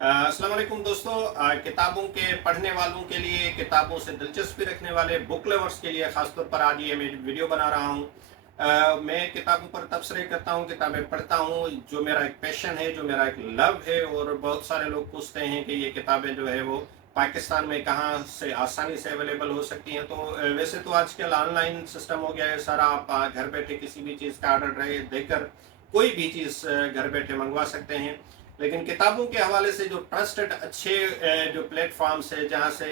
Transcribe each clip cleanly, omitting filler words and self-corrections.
अस्सलाम वालेकुम दोस्तों। किताबों के पढ़ने वालों के लिए, किताबों से दिलचस्पी रखने वाले बुक लवर्स के लिए ख़ास तौर पर आज ये मैं वीडियो बना रहा हूँ। मैं किताबों पर तबसरे करता हूँ, किताबें पढ़ता हूँ, जो मेरा एक पैशन है, जो मेरा एक लव है। और बहुत सारे लोग पूछते हैं कि ये किताबें जो है वो पाकिस्तान में कहाँ से आसानी से अवेलेबल हो सकती हैं। तो वैसे तो आजकल ऑनलाइन सिस्टम हो गया है सारा। आप घर बैठे किसी भी चीज़ का ऑर्डर देकर कोई भी चीज़ घर बैठे मंगवा सकते हैं। लेकिन किताबों के हवाले से जो ट्रस्टेड अच्छे जो प्लेटफॉर्म्स है जहाँ से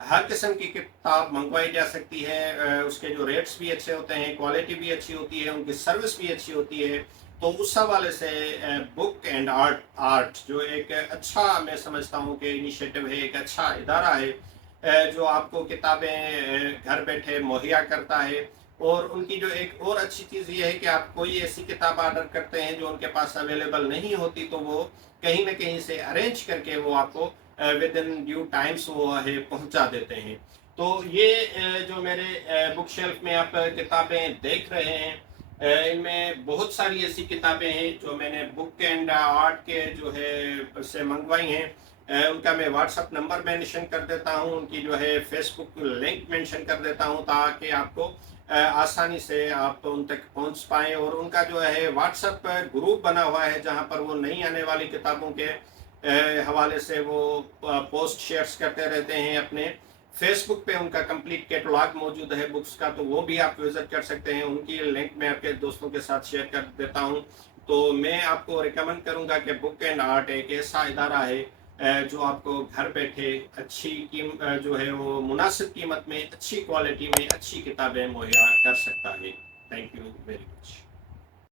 हर किस्म की किताब मंगवाई जा सकती है, उसके जो रेट्स भी अच्छे होते हैं, क्वालिटी भी अच्छी होती है, उनकी सर्विस भी अच्छी होती है। तो उस हवाले से बुक एंड आर्ट आर्ट जो एक अच्छा मैं समझता हूँ कि इनिशिएटिव है, एक अच्छा इदारा है जो आपको किताबें घर बैठे मुहैया करता है। और उनकी जो एक और अच्छी चीज़ ये है कि आप कोई ऐसी किताब ऑर्डर करते हैं जो उनके पास अवेलेबल नहीं होती, तो वो कहीं ना कहीं से अरेंज करके वो आपको विद इन ड्यू टाइम्स वो है पहुंचा देते हैं। तो ये जो मेरे बुक शेल्फ में आप किताबें देख रहे हैं, इनमें बहुत सारी ऐसी किताबें हैं जो मैंने बुक एंड आर्ट के जो है से मंगवाई हैं। उनका मैं व्हाट्सअप नंबर मेंशन कर देता हूँ, उनकी जो है फेसबुक लिंक मेंशन कर देता हूँ ताकि आपको आसानी से आप उन तक पहुंच पाएँ। और उनका जो है व्हाट्सएप ग्रुप बना हुआ है जहां पर वो नई आने वाली किताबों के हवाले से वो पोस्ट शेयर्स करते रहते हैं। अपने फेसबुक पे उनका कंप्लीट कैटलॉग मौजूद है बुक्स का, तो वो भी आप विजिट कर सकते हैं। उनकी लिंक मैं आपके दोस्तों के साथ शेयर कर देता हूं। तो मैं आपको रिकमेंड करूंगा कि बुक एंड आर्ट एक ऐसा इदारा है जो आपको घर बैठे अच्छी जो है वो मुनासिब कीमत में, अच्छी क्वालिटी में अच्छी किताबें मुहैया कर सकता है। Thank you very much.